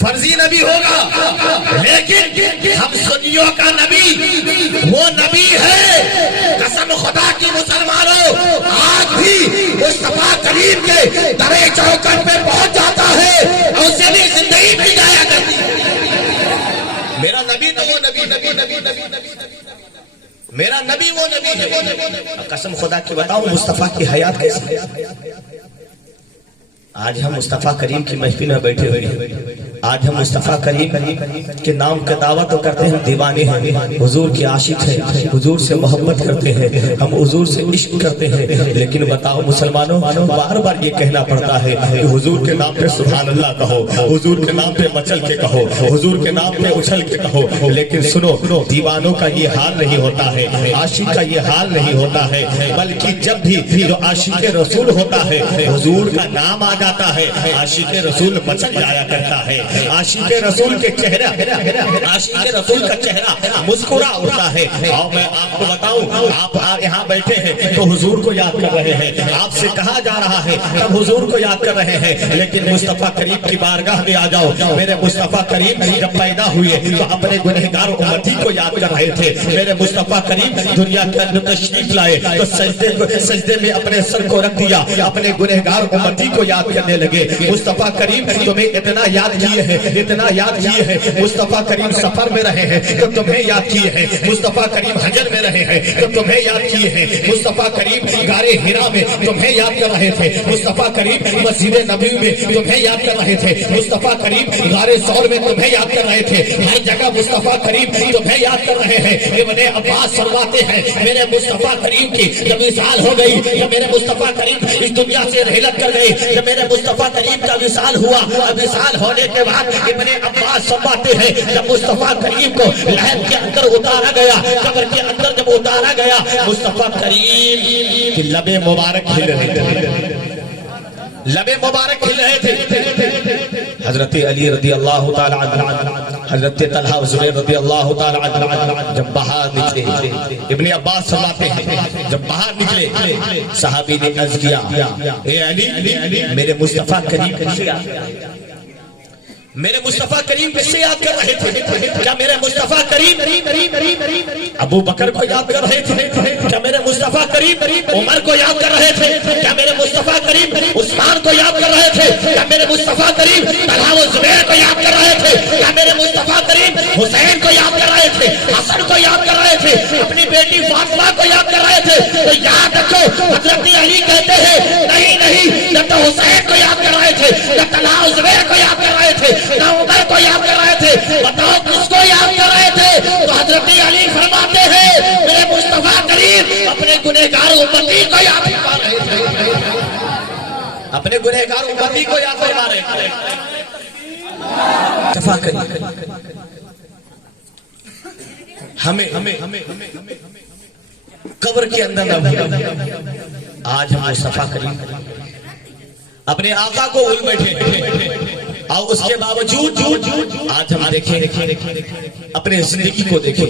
فرضی نبی ہوگا، لیکن ہم سنیوں کا نبی وہ نبی ہے قسم خدا کی مسلمانوں، آج بھی مصطفیٰ کریم کے درے چوکٹ پہ پہنچ جاتا ہے اور اسے بھی زندگی مل جایا کرتی ہے۔ میرا نبی تو وہ نبی میرا نبی وہ نبی ہے۔ قسم خدا کی بتاؤں مصطفیٰ کی حیات کیسی ہے؟ آج ہم مصطفیٰ کریم کی محفل میں بیٹھے ہوئے ہیں، آج ہم مصطفیٰ کریم کے نام کا دعویٰ تو کرتے ہیں، دیوانے ہیں، حضور کے عاشق ہیں، حضور سے محبت کرتے ہیں، ہم حضور سے عشق کرتے ہیں، لیکن بتاؤ مسلمانوں بار بار یہ کہنا پڑتا ہے کہ حضور کے نام پہ سبحان اللہ کہو، حضور کے نام پہ مچل کے کہو، حضور کے نام پہ اچھل کے کہو، لیکن سنو دیوانوں کا یہ حال نہیں ہوتا ہے، عاشق کا یہ حال نہیں ہوتا ہے، بلکہ جب بھی جو عاشق رسول ہوتا ہے حضور کا نام آ جاتا ہے، عاشق رسول مچل جایا کرتا ہے، عاشق رسول کے چہرہ عاشق رسول کا چہرہ مسکرا اٹھتا ہے۔ اور میں آپ کو بتاؤں، آپ یہاں بیٹھے ہیں تو حضور کو یاد کر رہے ہیں، آپ سے کہا جا رہا ہے تب حضور کو یاد کر رہے ہیں، لیکن مصطفیٰ کریم کی بارگاہ میں آ جاؤ، میرے مصطفیٰ کریم جب پیدا ہوئے تو اپنے گنہگار امتی کو یاد کر رہے تھے، میرے مصطفیٰ کریم دنیا کے اندر تشریف لائے تو سجدے میں اپنے سر کو رکھ دیا، اپنے گنہگار امتی کو یاد کرنے لگے۔ مصطفیٰ کریم تمہیں اتنا یاد کیے ہیں، اتنا یاد کیے ہیں، مصطفیٰ کریم سفر میں رہے ہیں تو تمہیں یاد کیے ہیں، مصطفیٰ کریم حجر میں رہے ہیں تو تمہیں یاد کیے ہیں، مصطفیٰ کریم غار حرا میں تمہیں یاد کر رہے تھے، مصطفیٰ کریم مسجد نبوی میں تمہیں یاد کر رہے تھے، مصطفیٰ کریم غار ثور میں تمہیں یاد کر رہے تھے، ہر جگہ مصطفیٰ کریم تمہیں یاد کر رہے ہیں۔ ابن عباس فرماتے ہیں میرے مصطفیٰ کریم کی جب وصال ہو گئی، جب میرے مصطفیٰ کریم اس دنیا سے رحلت کر گئی، جب میرے مصطفیٰ کریم کا وصال ہوا، وصال ہونے کے بعد ابن عباس فرماتے ہیں جب مصطفیٰ کریم کو لحد کے اندر اتارا گیا، قبر کے اندر جب اتارا گیا، مصطفیٰ کریم کی لب مبارک کھل رہے تھے، لب مبارک کھل رہے تھے۔ حضرت علی رضی اللہ تعالی عنہ، حضرت طلحہ زبیر رضی اللہ تعالی عنہ جب باہر نکلے، ابن عباس فرماتے ہیں جب باہر نکلے صحابی نے عرض کیا اے علی میرے مصطفیٰ کریم کیسے یاد میرے مصطفیٰ کریم کیسے یاد کر رہے تھے؟ کیا میرے مصطفیٰ کریم ابو بکر کو یاد کر رہے تھے؟ کیا میرے مصطفیٰ کریم عمر کو یاد کر رہے تھے؟ کیا میرے مصطفیٰ کریم عثمان کو یاد کر رہے تھے؟ کیا میرے مصطفیٰ کریم طلحہ و زبیر کو یاد کر رہے تھے؟ کیا میرے مصطفیٰ کریم حسین کو یاد کر رہے تھے؟ حسن کو یاد کر رہے تھے؟ اپنی بیٹی فاطمہ کو یاد کر رہے تھے؟ تو یاد رکھو حضرت علی کہتے ہیں نہیں جب تو حسین کو یاد کر رہے تھے، جب طلحہ و زبیر کو یاد کر رہے تھے، نہ عمر کو یاد کر رہے تھے، بتاؤ کس کو یاد کر رہے تھے؟ تو حضرت علی فرماتے ہیں میرے مصطفیٰ کریم اپنے گنہگار امتی کو یاد فرما رہے تھے، اپنے گنہگار امتی کو یاد فرما رہے تھے۔ مصطفیٰ کریم ہمیں قبر کے اندر نہ بھولا، آج ہم مصطفیٰ کریم اپنے آقا کو بھول بیٹھے اور اس کے باوجود آج ہم دیکھیں اپنے زندگی کو دیکھیں،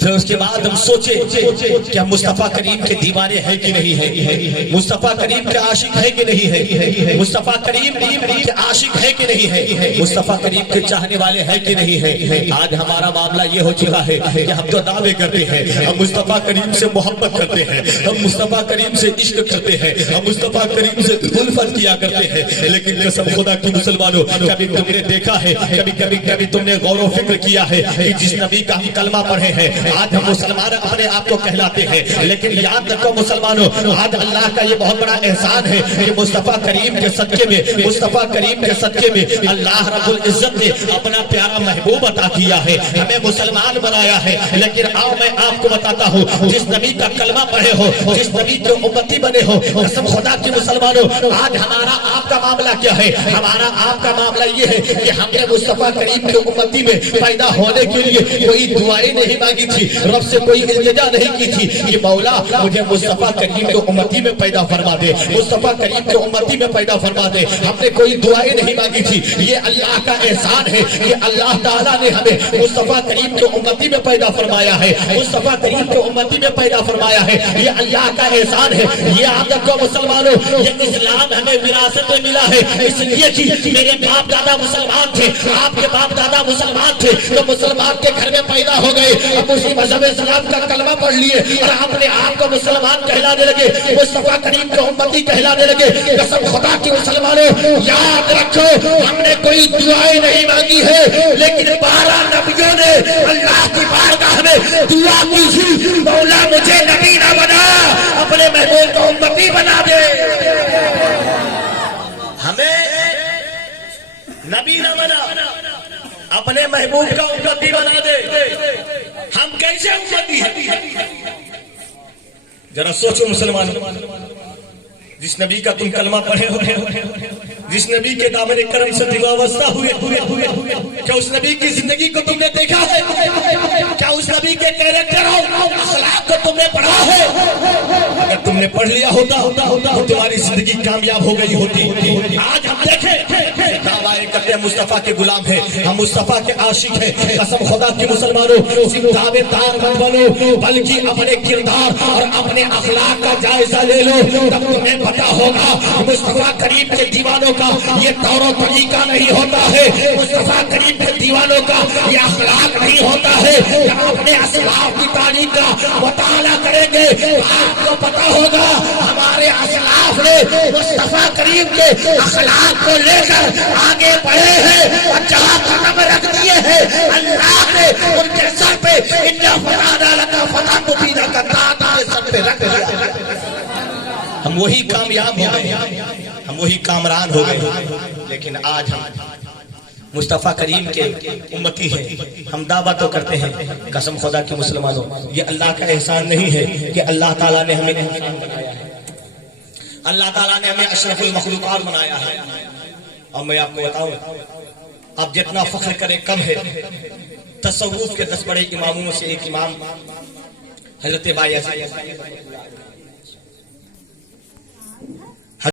پھر اس کے بعد ہم سوچیں کہ ہم مصطفیٰ کریم کے دیوانے ہیں کہ نہیں ہیں، مصطفیٰ کریم کے عاشق ہیں کہ نہیں ہیں، مصطفیٰ کریم کے عاشق ہیں کہ نہیں ہیں، مصطفیٰ کریم کے چاہنے والے ہیں کہ نہیں ہیں۔ آج ہمارا معاملہ یہ ہو چکا ہے کہ ہم تو دعوے کرتے ہیں، ہم مصطفیٰ کریم سے محبت کرتے ہیں، ہم مصطفیٰ کریم سے عشق کرتے ہیں، ہم مصطفیٰ کریم سے الفت کیا کرتے ہیں، لیکن قسم خدا کی مسلمانوں کبھی تم نے دیکھا ہے، کبھی تم نے غور و فکر کیا ہے کہ جس نبی کا ہم کلمہ پڑھے ہیں آج ہم مسلمان اپنے آپ کو کہلاتے ہیں، لیکن یاد رکھو مسلمانوں آج اللہ کا یہ بہت بڑا احسان ہے کہ مصطفیٰ کریم کے صدقے میں، مصطفیٰ کریم کے صدقے میں اللہ رب العزت نے اپنا پیارا محبوب عطا کیا ہے، ہمیں مسلمان بنایا ہے۔ لیکن آؤ میں آپ کو بتاتا ہوں جس نبی کا کلمہ پڑھے ہو، جس نبی کے امتی بنے ہو، قسم خدا کی مسلمانوں آج ہمارا آپ کا معاملہ کیا ہے؟ ہمارا آپ کا معاملہ یہ ہے کہ ہم نے مصطفیٰ کریم کے امتی میں پیدا ہونے کے لیے کوئی دعائیں نہیں مانگی تھی، رب سے کوئی التجا نہیں کی تھی کہ مولا مجھے مصطفیٰ کریم کے امتی میں پیدا فرما دے، مصطفیٰ کریم کے امتی میں پیدا فرما دے، ہم نے کوئی دعائیں نہیں مانگی تھی۔ یہ اللہ کا احسان ہے کہ اللہ تعالیٰ نے ہمیں مصطفیٰ کریم کے امتی میں پیدا فرمایا ہے، مصطفیٰ کریم کے امتی میں پیدا فرمایا ہے، یہ اللہ کا احسان ہے۔ یہ آپ کو مسلمانوں یہ اسلام ہمیں وراثت میں ملا ہے، اس لیے کہ میرے باپ دادا مسلمان تھے، آپ کے باپ دادا مسلمان تھے، تو مسلمان کے گھر میں پیدا ہو گئے، اب اسی مذہب اسلام کا کلمہ پڑھ لیے اور اپنے آپ کو مسلمان کہلانے لگے، مصطفیٰ کریم کو امتی کہلانے لگے۔ قسم خدا کی مسلمانوں، یاد رکھو ہم نے کوئی دعائیں نہیں مانگی ہے، لیکن 12 نبیوں نے اللہ کی بارگاہ میں دعا کی تھی، مولا مجھے نبی نہ بنا، اپنے محبوب کو امتی بنا دے۔ ہمیں نبی نہ بنا، اپنے محبوب کا امتی بنا دے، ہم کیسے امتی ہیں؟ ذرا سوچو مسلمان، جس نبی کا تم کلمہ پڑھے ہو، جس نبی کے دامن کرم سے وابستہ ہوئے، کیا اس نبی کی زندگی کو تم نے دیکھا ہے؟ کیا اس نبی کے کیریکٹر اور اخلاق کو تم نے پڑھا ہے؟ اگر تم نے پڑھ لیا ہوتا تو تمہاری زندگی کامیاب ہو گئی ہوتی۔ آج ہم دیکھیں دعویٰ کرتے ہیں مصطفیٰ کے غلام ہیں، ہم مصطفیٰ کے عاشق ہیں، قسم خدا کی مسلمانوں صرف دعوے دار مت بنو، بلکہ اپنے کردار اور اپنے اخلاق کا جائزہ لے لو، تب تمہیں پتا ہوگا مصطفیٰ کریم کے دیوانوں کا یہ طور و طریقہ نہیں ہوتا ہے، مصطفیٰ کریم کے دیوانوں کا یہ اخلاق نہیں ہوتا ہے۔ جب اپنے اسلاف کی تعلیم کا مطالعہ کریں گے آپ کو پتا ہوگا ہمارے اسلاف نے مصطفیٰ کریم کے اخلاق کو لے کر آگے بڑھے ہیں اور جہاں قدم رکھ دیے ہیں اللہ نے ان کے سر پہ اِنَّا فَتَحْنَا لَكَ فَتْحًا مُبِينًا کا تاج کے سر پہ رکھ دیا۔ ہم وہی کامیاب ہو گئے، ہم وہی کامران ہو گئے، لیکن آج ہم مصطفیٰ کریم کے امتی ہیں، ہم دعویٰ تو کرتے ہیں، قسم خدا کی مسلمانوں یہ اللہ کا احسان نہیں ہے کہ اللہ تعالیٰ نے ہمیں انسان بنایا ہے، اللہ تعالیٰ نے ہمیں اشرف المخلوقات بنایا ہے۔ اور میں آپ کو بتاؤں اب جتنا فخر کرے کم ہے، تصوف کے 10 بڑے اماموں میں سے ایک امام حضرت بایزید